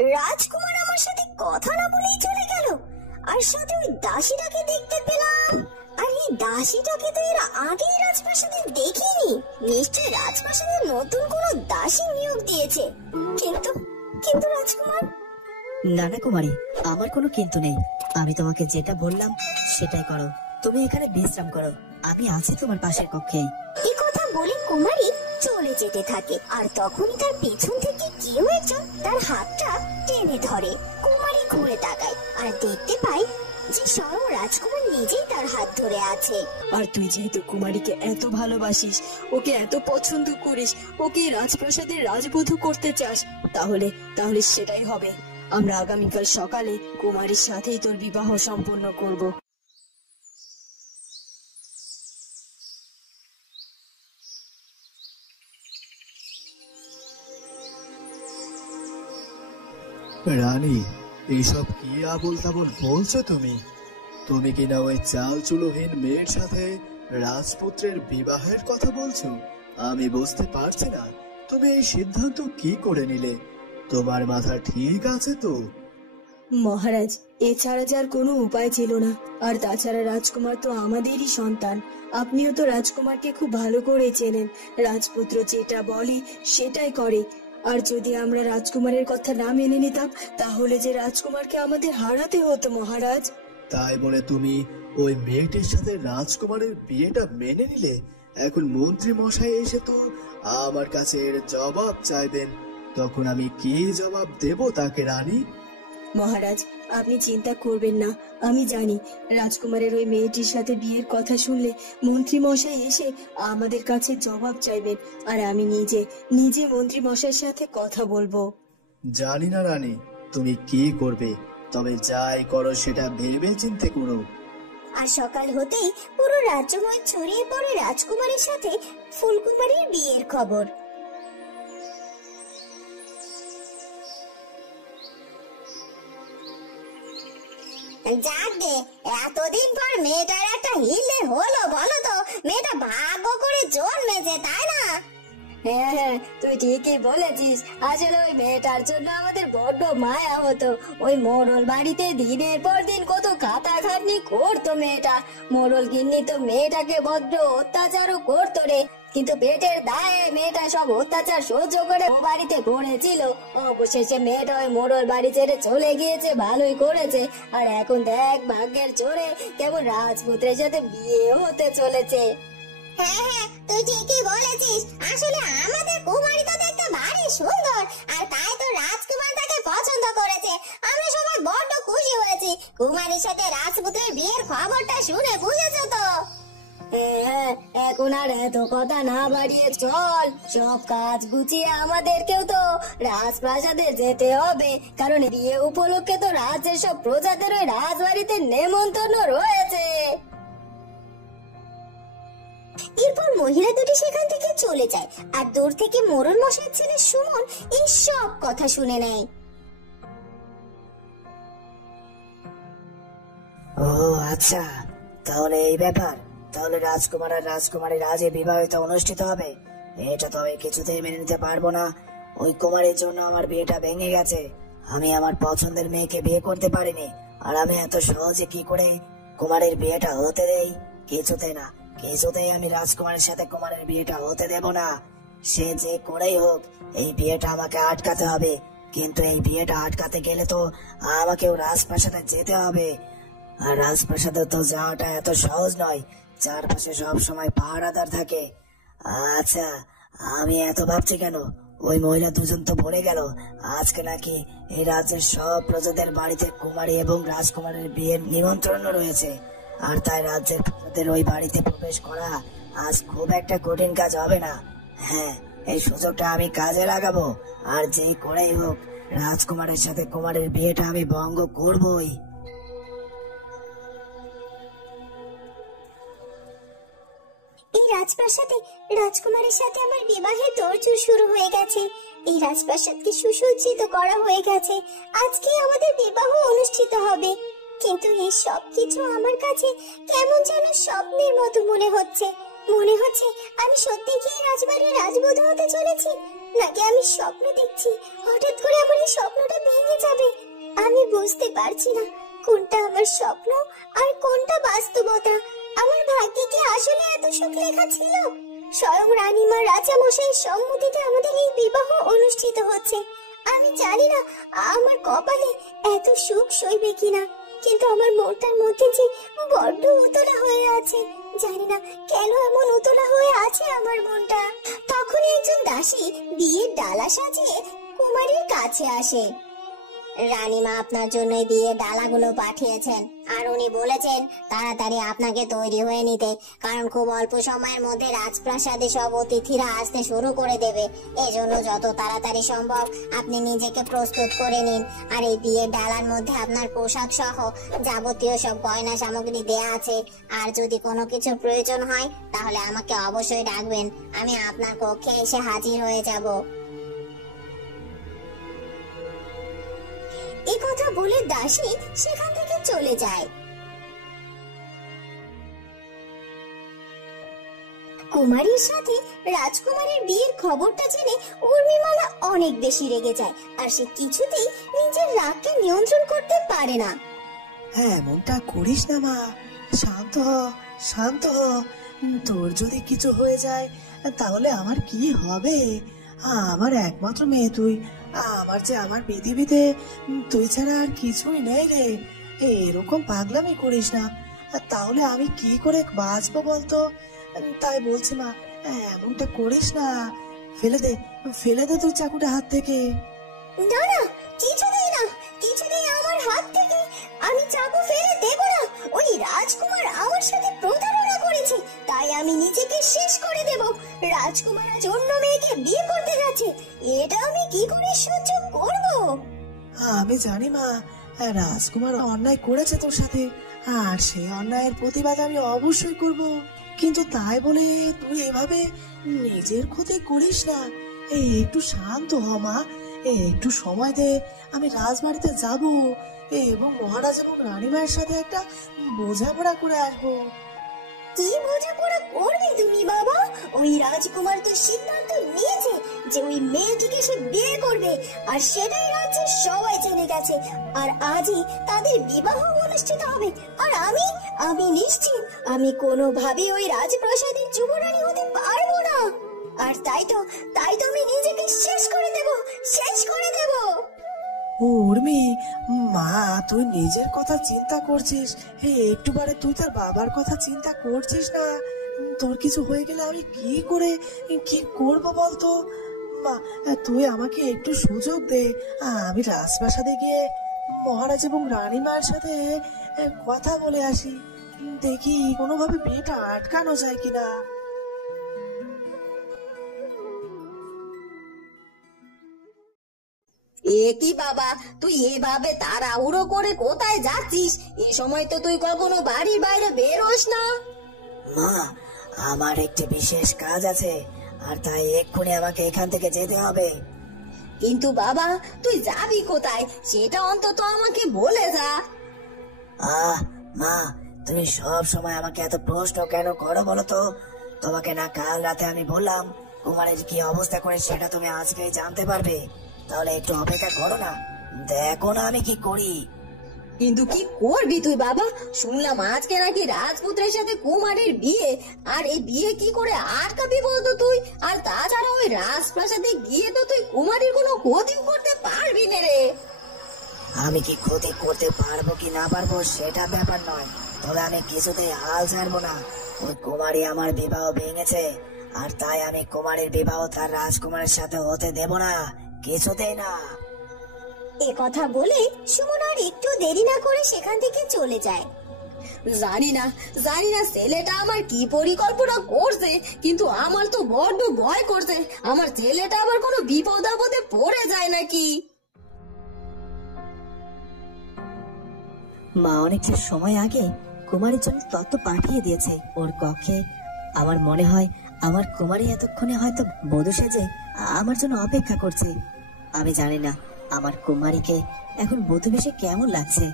রাজকুমার আমার সাথে কথা না বলেই চলে গেল, আর সাথে ওই দাসীটাকে দেখতে পেলাম। আর এই দাসীটাকে তো এর আগেই রাজপ্রাসাদে দেখিনি। নিশ্চয় রাজপ্রাসাদে নতুন কোনো দাসী নিয়োগ দিয়েছে। কিন্তু কিন্তু রাজকুমার। না না কুমারী, আমার কোনো কিন্তু নেই। আমি তোমাকে যেটা বললাম সেটাই করো। তুমি এখানে বিশ্রাম করো, আমি আছি তোমার পাশের কক্ষে। এই কথা বলে কুমারী চলে যেতে থাকে, আর তখনই তার পেছন থেকে কেউ একজন তার হাতটা টেনে ধরে। কুমারী ঘুরে তাকায় আর দেখতে পায় যে স্বয়ং রাজকুমার নিজেই তার হাত ধরে আছে। আর তুই যেহেতু কুমারীকে এত ভালোবাসিস, ওকে এত পছন্দ করিস, ওকে রাজপ্রাসাদের রাজবধূ করতে চাস, তাহলে তাহলে সেটাই হবে। আমরা আগামীকাল সকালে কুমারীর সাথেই তোর বিবাহ সম্পন্ন করব। রানী, এইসব কি আবোল তাবোল বলছো তুমি? তুমি কিনা ওই চাল চুলোহীন মেয়ের সাথে রাজপুত্রের বিবাহের কথা বলছো? আমি বুঝতে পারছি না তুমি এই সিদ্ধান্ত কি করে নিলে। তোমার মাথা ঠিক আছে তো? মহারাজ, এছাড়া যার কোনো উপায় ছিল না। আর তাছাড়া রাজকুমার তো আমাদেরই সন্তান। আপনিও তো রাজকুমারকে খুব ভালো করে চেনেন। রাজপুত্র যেটা বলে সেটাই করে। আর যদি আমরা রাজকুমারের কথা না মেনে নিতাম, তাহলে যে রাজকুমারকে আমাদের হারাতে হতো মহারাজ। তাই বলে তুমি ওই মেয়েটির সাথে রাজকুমারের বিয়েটা মেনে নিলে? এখন মন্ত্রী মশাই এসে তো আমার কাছে এর জবাব চাইবেন, তখন আমি কি জবাব দেব তাকে রানী? মহারাজ, আপনি চিন্তা করবেন না। আমি জানি রাজকুমারের ওই মেয়েটির সাথে বিয়ের কথা শুনলে মন্ত্রী মশাই এসে আমাদের কাছে জবাব চাইবেন, আর আমি নিজে মন্ত্রী মশাইয়ের সাথে কথা বলবো। জানি না রানী তুমি কি করবে, তবে যাই করো সেটা ভেবে চিন্তে করো। আর সকাল হতেই পুরো রাজ্যময় ছড়িয়ে পড়ে রাজকুমারের সাথে ফুলকুমারীর বিয়ের খবর। যাকে এতদিন পর মেয়েটার একটা হিলে হলো, বলো তো? মেয়েটা ভাগ্য করে জন্মেছে, তাই না? হ্যাঁ হ্যাঁ, তুই ঠিকই বলেছিস। আসলে ওই মেয়েটার জন্য আমাদের বড্ড মায়া হতো। ওই মোড়ল বাড়িতে দিনের পর দিন কত খাটাখাটনি করতো মেয়েটা। মোড়ল গিন্নি তো মেয়েটাকে বড্ড অত্যাচারও করতো রে, কিন্তু পেটের দায়ে মেয়েটা সব অত্যাচার সহ্য করে ও বাড়িতে পড়েছিল। অবশেষে মেয়েটা ওই মোড়ল বাড়ি ছেড়ে চলে গিয়েছে, ভালোই করেছে। আর এখন দেখ ভাগ্যের জোরে কেমন রাজপুত্রের সাথে বিয়ে হতে চলেছে। হ্যাঁ হ্যাঁ, তুই ঠিকই বলেছিস। আসলে আমাদের কুমারী তো দেখতে ভারী সুন্দর, আর তাই তো রাজকুমার তাকে পছন্দ করেছে। আমরা সবাই বড্ড খুশি হয়েছি কুমারীর সাথে রাজপুত্রের বিয়ের খবরটা শুনে, বুঝেছো তো? হ্যাঁ, এখন আর এত কথা না বাড়িয়ে চল, সব কাজ গুছিয়ে আমাদেরকেও তো রাজপ্রাসাদে যেতে হবে, কারণ বিয়ে উপলক্ষে তো রাজ্যের সব প্রজাদের ওই রাজবাড়িতে নেমন্তন্ন রয়েছে। এরপর মহিলা দুটি সেখান থেকে চলে যায়, আর দূর থেকে মোড়ল মশাইয়ের ছেলে সুমন এই সব কথা শুনে নেয়। ও আচ্ছা, তাহলে এই ব্যাপার। তাহলে রাজকুমার আর রাজকুমারীর আজ বিবাহিত অনুষ্ঠিত হবে? এটা তো আমি কিছুতেই মেনে নিতে পারবো না। ওই কুমারীর জন্য আমার বিয়েটা ভেঙে গেছে। আমি আমার পছন্দের মেয়েকে বিয়ে করতে পারিনি, আর আমি এত সহজে কি করে কুমারীর বিয়েটা হতে দেই? কিছুতেই না, কিছুতেই আমি রাজকুমারের সাথে কুমারের বিয়েটা হতে দেব না। সে যে করেই হোক এই বিয়েটা আমাকে আটকাতে হবে। কিন্তু এই বিয়েটা আটকাতে গেলে তো আমাকেও রাজপ্রাসাদে যেতে হবে, আর রাজপ্রাসাদে তো যাওয়াটা এত সহজ নয়। চারপাশে সব সময় পাহারাদার থাকে। আচ্ছা, আমি এত ভাবছি কেন? ওই মহিলা দুজন তো বলে গেল আজকে নাকি এই রাজ্যের সব প্রজাদের বাড়িতে কুমারী এবং রাজকুমারের বিয়ের নিমন্ত্রণ রয়েছে, আর তাই রাজ্যের প্রজাদের ওই বাড়িতে প্রবেশ করা আজ খুব একটা কঠিন কাজ হবে না। হ্যাঁ, এই সুযোগটা আমি কাজে লাগাবো, আর যে করেই হোক রাজকুমারের সাথে কুমারের বিয়েটা আমি ভঙ্গ করবই। এই রাজপ্রাসাদে রাজকুমারের সাথে আমার বিবাহের তোড়জোড় শুরু হয়ে গেছে। এই রাজপ্রাসাদকে সুসজ্জিত করা হয়ে গেছে। আজকে আমাদের বিবাহ অনুষ্ঠিত হবে। কিন্তু এই সব কিছু আমার কাছে কেমন যেন স্বপ্নের মতো মনে হচ্ছে। মনে হচ্ছে আমি সত্যি কি রাজবাড়ির রাজবধূ হতে চলেছি, নাকি আমি স্বপ্ন দেখছি। হঠাৎ করে আমার এই স্বপ্নটা ভেঙে বুঝতে পারছি না কোনটা আমার স্বপ্ন আর কোনটা বাস্তবতা। আমার ভাগ্যে কি আসলে এত সুখ লেখা ছিল? স্বয়ং রানীমা রাজামশাইয়ের সম্মতিতে আমাদের এই বিবাহ অনুষ্ঠিত হচ্ছে। আমি জানি না আমার কপালে এত সুখ সইবে কিনা, কিন্তু আমার মনটার মধ্যে যে বড্ড উতলা হয়ে আছে। জানি না কেন এমন উতলা হয়ে আছে আমার মনটা। তখনই একজন দাসী বিয়ের ডালা সাজিয়ে কুমারীর কাছে আসে। রানীমা আপনার জন্য বিয়ের ডালাগুলো পাঠিয়েছেন, আর উনি বলেছেন তাড়াতাড়ি আপনাকে তৈরি হয়ে নিতে, কারণ খুব অল্প সময়ের মধ্যে রাজপ্রাসাদে সব অতিথিরা আসতে শুরু করে দেবে। এজন্য যত তাড়াতাড়ি সম্ভব আপনি নিজেকে প্রস্তুত করে নিন। আর এই বিয়ের ডালার মধ্যে আপনার পোশাক সহ যাবতীয় সব গয়না সামগ্রী দেয়া আছে। আর যদি কোনো কিছুর প্রয়োজন হয় তাহলে আমাকে অবশ্যই ডাকবেন, আমি আপনার কক্ষে এসে হাজির হয়ে যাব। এই কথা বলে দাসী সেখান থেকে চলে যায়। কুমারীর সাথে রাজকুমারের বিয়ের খবরটা জেনে উর্মিমালা অনেক বেশি রেগে যায়, আর সে কিছুতেই নিজের রাগকে নিয়ন্ত্রণ করতে পারে না। হ্যাঁ, এমনটা করিস না মা, শান্ত হ, শান্ত হ। তোর যদি কিছু হয়ে যায় তাহলে আমার কি হবে? আমার একমাত্র মেয়ে তুই, আমার পৃথিবীতে তুই ছাড়া আর কিছুই নেই রে। এরকম পাগলামি করিস না, তাহলে আমি কি করে বাঁচবো বলতো? তাই বলছি মা, এমনটা করিস না। ফেলে দে তুই চাকুটা হাত থেকে। না না, কিছুতেই না, কিছুতেই আমার হাত থেকে আমি চাকু ফেলে দেব না। ওই রাজকুমার আমার সাথে প্রতারণা করেছে, তাই আমি নিজেকে শেষ করে দেব। রাজকুমার আজ অন্য মেয়েকে বিয়ে করতে যাচ্ছে, এটা আমি কি করে সহ্য করব? আমি জানি মা, রাজকুমার অন্যায় করেছে তোর সাথে, আর সেই অন্যায়ের প্রতিবাদ আমি অবশ্যই করব। কিন্তু তাই বলে তুই এভাবে নিজের ক্ষতি করিস না। একটু শান্ত হ মা, একটু সময় দে। আমি রাজবাড়িতে যাব এবং মহারাজ এবং রানীমায়ের সাথে একটা বোঝাপড়া করে আসবো। কি বোঝাপড়া করবে তুমি বাবা? ওই রাজকুমার তো সিদ্ধান্ত নিয়েছে যে ওই মেয়েটিকে সে বিয়ে করবে, আর সেটাই রাজ্যের সবাই জেনে গেছে। আর আজই তাদের বিবাহ অনুষ্ঠিত হবে। আর আমি নিশ্চিত আমি কোনোভাবে ওই রাজপ্রাসাদের যুবরানী হতে পারবো না। আর তাই তো আমি নিজেকে শেষ করে দেব। উর্মি, মা তুই নিজের কথা চিন্তা করছিস, একটু বারে তুই তার বাবার কথা চিন্তা করছিস না? তোর কিছু হয়ে গেলে আমি কি করব বলতো? মা তুই আমাকে একটু সুযোগ দে, আমি রাজপ্রাসাদে গিয়ে মহারাজ এবং রানীমার সাথে কথা বলে আসি, দেখি কোনোভাবে বিয়েটা আটকানো যায় কিনা। এ কি বাবা, তুই এভাবে তাড়াহুড়ো করে কোথায় যাচ্ছিস? এ সময় তো তুই কখনো বাড়ির বাইরে বেরোস না। মা, আমার একটি বিশেষ কাজ আছে, আর তাই এক্ষুনি আমাকে এখান থেকে যেতে হবে। কিন্তু বাবা, তুই যাবি কোথায় সেটা অন্তত আমাকে বলে যা। মা, তুমি সব সময় আমাকে এত প্রশ্ন কেন করো বলো তো? তোমাকে না কাল রাতে আমি বললাম কুমারের কি অবস্থা করে সেটা তুমি আজকেই জানতে পারবে? তাহলে একটু অপেক্ষা করো না, দেখো না আমি কি করি। কিন্তু কি করবি তুই বাবা? শুনলাম আজকে নাকি রাজপুত্রের সাথে কুমারের বিয়ে, আর এই বিয়ে কি করে আটকাবি বলতো তুই? আর তাছাড়া ওই রাজপ্রাসাদে গিয়ে তো তুই কুমারীর কোনো ক্ষতি করতে পারবি না রে। আমি কি ক্ষতি করতে পারবো কি না পারবো সেটা ব্যাপার নয়, তবে আমি কিছুতেই হাল ছাড়বো না। ওই কুমারী আমার বিবাহ ভেঙেছে, আর তাই আমি কুমারীর বিবাহ তার রাজকুমারের সাথে হতে দেব না, কিছুতেই না। এ কথা বলে সুমন আর একটু দেরি না করে সেখান থেকে চলে যায়। জানি না ছেলেটা আমার কি পরিকল্পনা করছে, কিন্তু আমার তো বড্ড ভয় করছে আমার ছেলেটা আবার কোনো বিপদ আপদে পড়ে যায় নাকি। মা অনেকটা সময় আগে কুমারীর জন্য তত্ত্ব পাঠিয়ে দিয়েছে ওর কক্ষে। আমার মনে হয় আমার কুমারী এতক্ষণে হয়তো বধূ সেজে আমার জন্য অপেক্ষা করছে। আমি জানি না আমার কুমারীকে এখন বধূ বেশে কেমন লাগছে।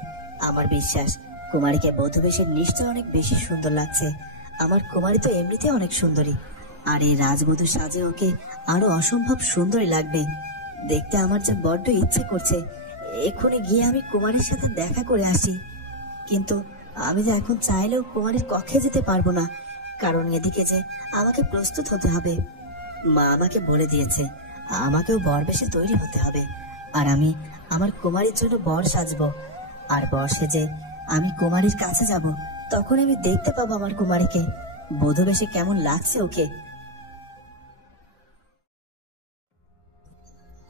আমার বিশ্বাস কুমারীকে বধূ বেশে নিশ্চয় অনেক বেশি সুন্দর লাগছে। আমার কুমারী তো এমনিতে অনেক সুন্দরী, আর এই রাজবধূ সাজে ওকে আরো অসম্ভব সুন্দরী লাগবে। দেখতে আমার যে বড্ড ইচ্ছে করছে এক্ষুনি গিয়ে আমি কুমারীর সাথে দেখা করে আসি। কিন্তু আমি যে এখন চাইলেও কুমারীর কক্ষে যেতে পারবো না, কারণ এদিকে যে আমাকে প্রস্তুত হতে হবে। মা আমাকে বলে দিয়েছে আমাকেও বর বেশে তৈরি হতে হবে, আর আমি আমার কুমারীর জন্য বর সাজবো। আর বর সেজে আমি কুমারীর কাছে যাব, তখন আমি দেখতে পাবো আমার কুমারীকে বধূ বেশে কেমন লাগছে ওকে।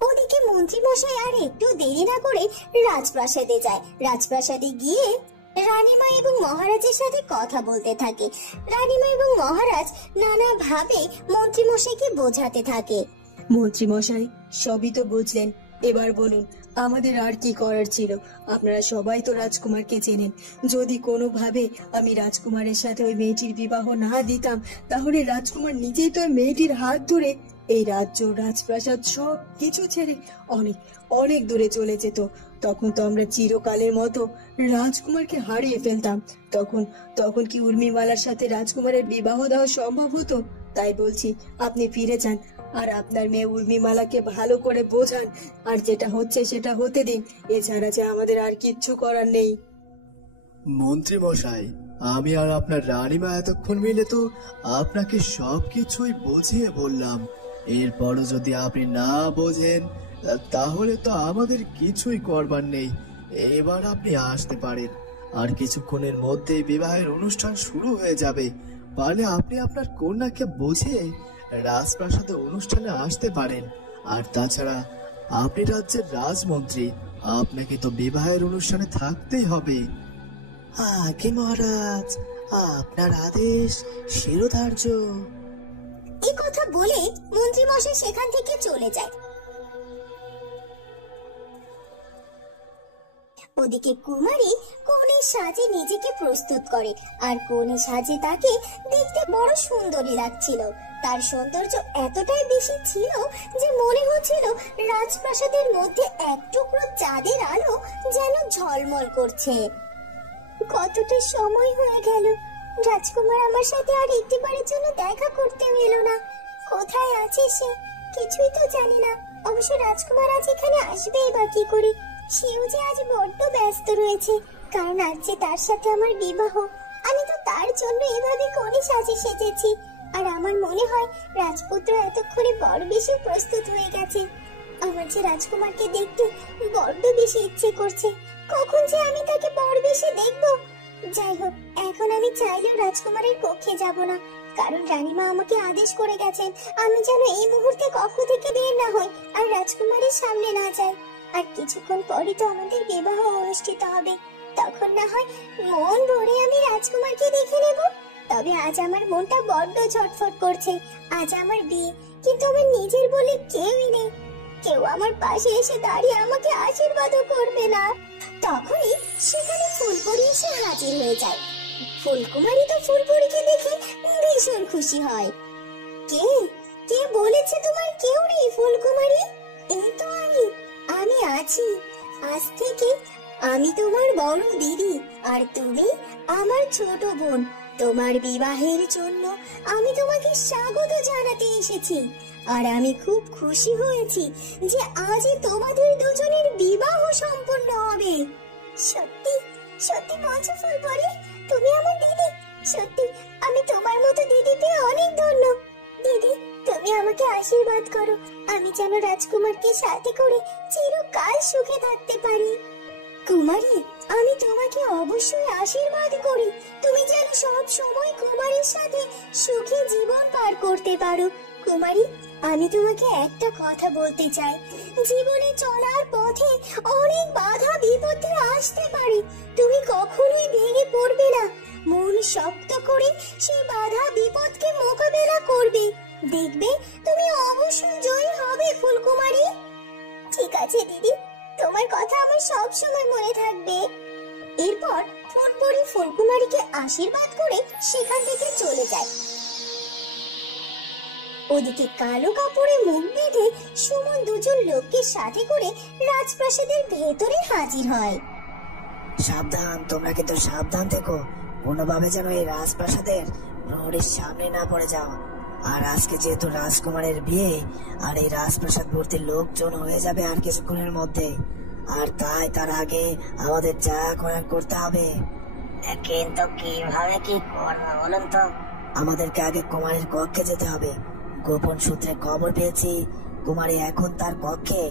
ওদিকে মন্ত্রী মশাই আর একটু দেরি না করে রাজপ্রাসাদে যায়। রাজপ্রাসাদে গিয়ে রানীমা এবং মহারাজের সাথে কথা বলতে থাকে। রানীমা এবং মহারাজ নানা ভাবে মন্ত্রী মশাইকে বোঝাতে থাকে। মন্ত্রী মশাই, সবই তো বুঝলেন, এবার বলুন আমাদের আর কি করার ছিল? আপনারা সবাই তো রাজকুমারকে চেনেন। যদি কোনোভাবে আমি রাজকুমারের সাথে ওই মেয়েটির বিবাহ না দিতাম, তাহলে রাজকুমার নিজেই তো ওই মেয়েটির হাত ধরে এই রাজ্য, রাজপ্রাসাদ সব কিছু ছেড়ে অনেক অনেক দূরে চলে যেত। তখন তো আমরা চিরকালের মতো রাজকুমারকে হারিয়ে ফেলতাম। তখন কি উর্মিমালার সাথে রাজকুমারের বিবাহ দেওয়া সম্ভব হতো? তাই বলছি, আপনি ফিরে যান আর আপনার মেয়ে উর্মিমালাকে ভালো করে বোঝান, আর যেটা হচ্ছে সেটা হতে দিন। এছাড়া যে আমাদের আর কিচ্ছু করার নেই। মন্ত্রী মশাই, আমি আর আপনার রানীমা এতক্ষণ মিলে তো আপনাকে সবকিছুই বুঝিয়ে বললাম। এরপরও যদি আপনি না বোঝেন, তাহলে তো আমাদের কিছুই করবার নেই। এবার আপনি আসতে পারেন, আর কিছুক্ষণের মধ্যেই বিবাহের অনুষ্ঠান শুরু হয়ে যাবে। পারলে আপনি আপনার কন্যাকে বুঝিয়ে রাজপ্রাসাদে অনুষ্ঠানে আসতে পারেন। আর তাছাড়া আপনি রাজ্যের রাজমন্ত্রী, আপনাকে তো বিবাহের অনুষ্ঠানে থাকতেই হবে। আগে মহারাজ, আপনার আদেশ শিরোধার্য। এই কথা বলে মন্ত্রী মশাই সেখান থেকে চলে যায়। ওদিকে কুমারী কনের সাজে নিজেকে প্রস্তুত করে, আর কনের সাজে তাকে দেখতে বড় সুন্দরী লাগছিল। তার সৌন্দর্য এতটাই বেশি ছিল যে মনে হচ্ছিল রাজপ্রাসাদের মধ্যে এক টুকরো চাঁদের আলো যেন ঝলমল করছে। কতটা সময় হয়ে গেল, রাজকুমার আমার সাথে আর একটিবারের জন্য দেখা করতে এলো না। কোথায় আছে সে, কিছুই তো জানি না। অবশ্য রাজকুমার আজ এখানে আসবেই বা কি করে? সেও যে আজ বড্ড ব্যস্ত রয়েছে, কারণ আজ যে তার সাথে আমার বিবাহ। আমি তো তার জন্য এভাবে কোণে সাজে সেজেছি, আর আমার মনে হয় রাজপুত্র এতক্ষণে বড় বেশি প্রস্তুত হয়ে গেছে। আমার যে রাজকুমারকে দেখতে বড্ড বেশি ইচ্ছে করছে, কখন যে আমি তাকে বড় বেশি দেখবো। যাই হোক, এখন আমি চাইলেও রাজকুমারের কক্ষে যাব না, কারণ রানীমা আমাকে আদেশ করে গেছেন আমি যেন এই মুহূর্তে কক্ষ থেকে বের না হই আর রাজকুমারের সামনে না যাই। আর কিছুক্ষণ পরই তো আমাদের বিবাহ অনুষ্ঠিত হবে, তখন না হয় মন ভরে আমি রাজকুমারকে দেখে নেব। তবে আজ আমার মনটা বড্ড ছটফট করছে। আজ আমার বিয়ে, কিন্তু আমার নিজের বলে কেউই নেই। কেউ আমার পাশে এসে দাঁড়িয়ে আমাকে আশীর্বাদও করবে না। তখনই সেখানে ফুলপরি এসে হাজির হয়ে যায়। ফুলকুমারী তো ফুলপরিকে দেখে ভীষণ খুশি হয়। কে কে বলেছে তোমার কেউ নেই ফুলকুমারী? এই তো আমি আছি। আজ থেকে আমি তোমার বড় দিদি, আর তুমি আমার ছোট বোন। তোমার বিবাহের জন্য আমি তোমাকে স্বাগত জানাতে এসেছি, আর আমি খুব খুশি হয়েছি যে আজই তোমাদের দুজনের বিবাহ সম্পন্ন হবে। সত্যি সত্যি বলছো ফুলপরি, তুমি আমার দিদি? সত্যি আমি তোমার মতো দিদি পেয়ে অনেক ধন্য। দিদি, তুমি আমাকে আশীর্বাদ করো, আমি যেন রাজকুমারকে সাথে করে চিরকাল সুখে থাকতে পারি। কুমারী, আমি তোমাকে অবশ্যই আশীর্বাদ করি, তুমি যেন সব সময় কুমারীর সাথে সুখী জীবন পার করতে পারো। কুমারী, আমি তোমাকে একটা কথা বলতে চাই। জীবনে চলার পথে অনেক বাধা বিপত্তি আসতে পারে, তুমি কখনোই ভেঙে পড়বে না। মন শক্ত করে সেই বাধা বিপদকে মোকাবেলা করবে, দেখবে তুমি অবশ্যই জয়ী হবে ফুলকুমারী। ঠিক আছে দিদি, তোমার কথা আমার সব সময় মনে থাকবে। এরপর ফুলপরি ফুলকুমারীকে আশীর্বাদ করে সেখান থেকে চলে যায়। ওদিকে কালো কাপড়ে মুখ বেঁধে সুমন দুজন লোককে সাথে করে রাজপ্রাসাদের ভেতরে হাজির হয়। সাবধান, তোমরা কিন্তু সাবধান থেকো, কোনোভাবে যেন এই রাজপ্রাসাদের প্রহরীর সামনে না পড়ে যাও। আর আজকে যেহেতু রাজকুমারের বিয়ে, আর এই রাজপ্রাসাদ ভর্তি লোকজন হয়ে যাবে আর কিছুক্ষণের মধ্যে, আর তাই তার আগে আমাদের যা করার করতে হবে। কিন্তু কিভাবে কি করবো বলুন তো? আমাদেরকে আগে কুমারীর কক্ষে যেতে হবে। গোপন সূত্রে খবর পেয়েছি কুমারী এখন তার কক্ষে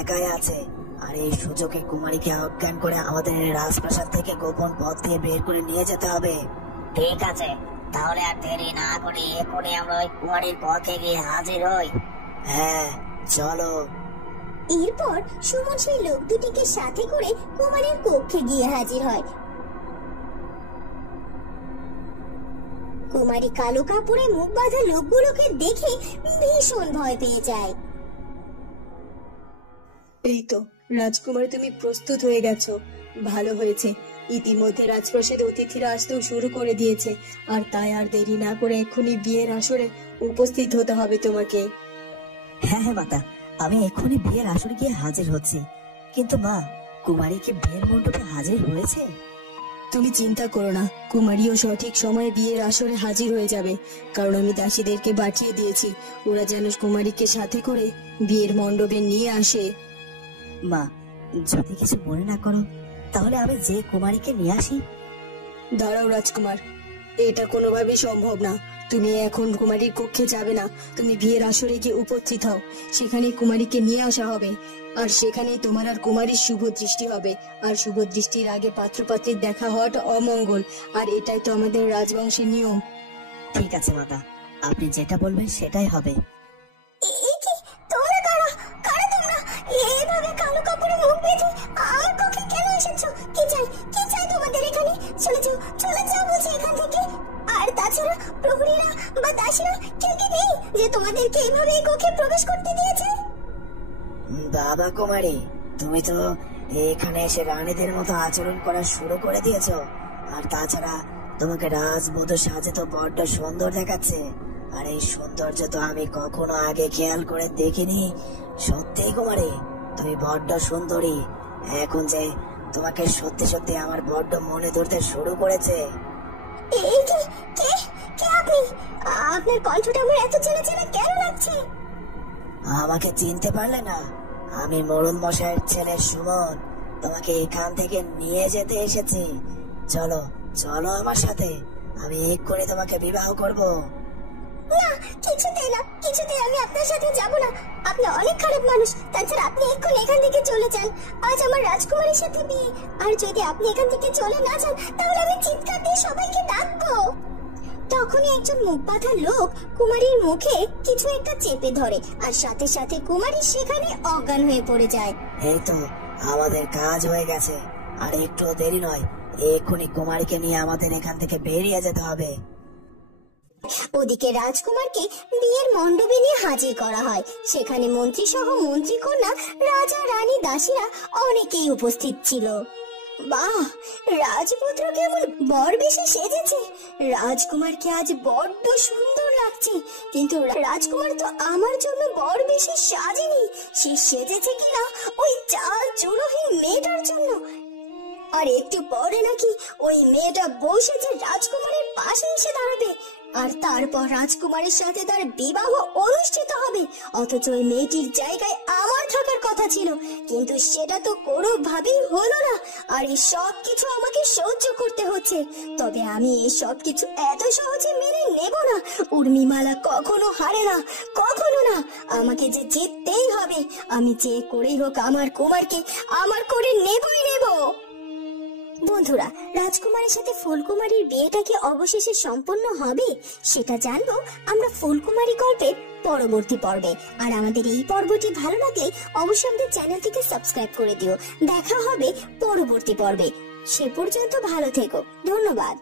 একাই আছে, আর এই সুযোগে কুমারীকে অজ্ঞান করে আমাদের রাজপ্রাসাদ থেকে গোপন পথ দিয়ে বের করে নিয়ে যেতে হবে। ঠিক আছে, তাহলে আর দেরি না করে এখনই আমরা ওই কুমারীর কক্ষে গিয়ে হাজির হই। হ্যাঁ চলো। এরপর সুমন সেই লোক দুটিকে সাথে করে কুমারীর কক্ষে গিয়ে হাজির হয়। কুমারী কালো কাপড়ে মুখ বাঁধা লোকগুলোকে দেখে ভীষণ ভয় পেয়ে যায়। এই তো রাজকুমারী, তুমি প্রস্তুত হয়ে গেছো, ভালো হয়েছে। ইতিমধ্যে রাজপ্রাসাদে অতিথিরা আসতেও শুরু করে দিয়েছে, আর তাই আর দেরি না করে এক্ষুনি বিয়ের আসরে উপস্থিত হতে হবে তোমাকে। হ্যাঁ হ্যাঁ মাতা, আমি এক্ষুনি বিয়ের আসরে গিয়ে হাজির হচ্ছি। কিন্তু মা, কুমারী কি বিয়ের মণ্ডপে হাজির হয়েছে? তুমি চিন্তা করো না, কুমারীও সঠিক সময়ে বিয়ের আসরে হাজির হয়ে যাবে, কারণ আমি দাসীদেরকে পাঠিয়ে দিয়েছি, ওরা যেন কুমারীকে সাথে করে বিয়ের মণ্ডপে নিয়ে আসে। মা, যদি কিছু মনে না করো তাহলে আমি যে কুমারীকে নিয়ে আসি। দাঁড়াও রাজকুমার, এটা কোনোভাবেই সম্ভব না। তুমি এখন কুমারীর কক্ষে যাবে না, তুমি বিয়ের আসরে গিয়ে উপস্থিত হও। সেখানে কুমারীকে নিয়ে আসা হবে, আর সেখানেই তোমার আর কুমারীর শুভ দৃষ্টি হবে। আর শুভ দৃষ্টির আগে পাত্রপাত্রীর দেখা হওয়াটা অমঙ্গল, আর এটাই তো আমাদের রাজবংশের নিয়ম। ঠিক আছে মাতা, আপনি যেটা বলবেন সেটাই হবে। এই কি তোমরা কারা? কারা তোমরা? এইভাবে কালো কাপড়ে মুখ বেঁধে আমার কক্ষে কেন এসেছো? কি চাই? কি চাই তোমাদের এখানে? চলে যাও বলছি এখান থেকে। আর তাছাড়া প্রহরীরা বা দাসীরা কেউ কি নেই যে তোমাদেরকে এইভাবে এই কক্ষে প্রবেশ করতে দিয়েছে? বাবা কুমারী, তুমি তো এখানে এসে রানীদের মতো আচরণ করা শুরু করে দিয়েছো। আর তাছাড়া তোমাকে রাজবধূ সাজে তো বড্ড সুন্দর দেখাচ্ছে, আর এই সৌন্দর্য তো আমি কখনো আগে খেয়াল করে দেখিনি। সত্যি কুমারী, তুমি বড্ড সুন্দরী। এখন যে তোমাকে সত্যি সত্যি আমার বড্ড মনে ধরতে শুরু করেছে। এই কি কে কে আপনি? আপনার কণ্ঠটা আমার এত চেনা চেনা কেন লাগছে? আমাকে চিনতে পারলে না? আমি মোড়ল মশাইয়ের ছেলে সুমন, তোমাকে এখান থেকে নিয়ে যেতে এসেছি। চলো চলো আমার সাথে, আমি এক্ষুনি তোমাকে বিবাহ করব। না, কিছুতেই আমি আপনার সাথে যাব না। আপনি অনেক খারাপ মানুষ। তাছাড়া আপনি এক্ষুনি এখান থেকে চলে যান। আজ আমার রাজকুমারীর সাথে বিয়ে, আর যদি আপনি এখান থেকে চলে না যান তাহলে আমি চিৎকার দিয়ে সবাইকে ডাকবো। তখনই একজন মুখ বাঁধা লোক কুমারীর মুখে কিছু একটা চেপে ধরে, আর সাথে সাথে কুমারী সেখানে অজ্ঞান হয়ে পড়ে যায়। এই তো আমাদের কাজ হয়ে গেছে, আর একটু দেরি নয়, এক্ষুনি কুমারীকে নিয়ে আমাদের এখান থেকে বেরিয়ে যেতে হবে। ওদিকে রাজকুমারকে বিয়ের মণ্ডপে নিয়ে হাজির করা হয়। সেখানে মন্ত্রী সহ মন্ত্রী কন্যা, রাজা রানী, দাসীরা অনেকেই উপস্থিত ছিল। বাহ, রাজপুত্র কেমন বর বেশে সেজেছে! রাজকুমারকে আজ বড্ড সুন্দর লাগছে। কিন্তু রাজকুমার তো আমার জন্য বর বেশে সাজেনি, সে সেজেছে কিনা ওই চাল চুলোহীন মেয়েটার জন্য। আর একটু পরে নাকি ওই মেয়েটা বসেছে রাজকুমারের পাশে এসে দাঁড়াবে, আর তারপর রাজকুমারের সাথে তার বিবাহ অনুষ্ঠিত হবে। অথচ ওই মেয়েটির জায়গায় আমার থাকার কথা ছিল, কিন্তু সেটা তো কোনোভাবেই হলো না। আর এই সব কিছু আমাকে সহ্য করতে হচ্ছে। তবে আমি এই সব কিছু এত সহজে মেনে নেব না। উর্মিমালা কখনো হারে না, কখনো না। আমাকে যে জিততেই হবে। আমি যে করেই হোক আমার কুমারকে আমার করে নেবই নেব। বন্ধুরা, রাজকুমারের সাথে ফুলকুমারীর বিয়েটা কি অবশেষে সম্পন্ন হবে সেটা জানবো আমরা ফুলকুমারী গল্পের পরবর্তী পর্বে। আর আমাদের এই পর্বটি ভালো লাগলে অবশ্যই আমাদের চ্যানেলটিকে সাবস্ক্রাইব করে দিও। দেখা হবে পরবর্তী পর্বে। সে পর্যন্ত ভালো থেকো। ধন্যবাদ।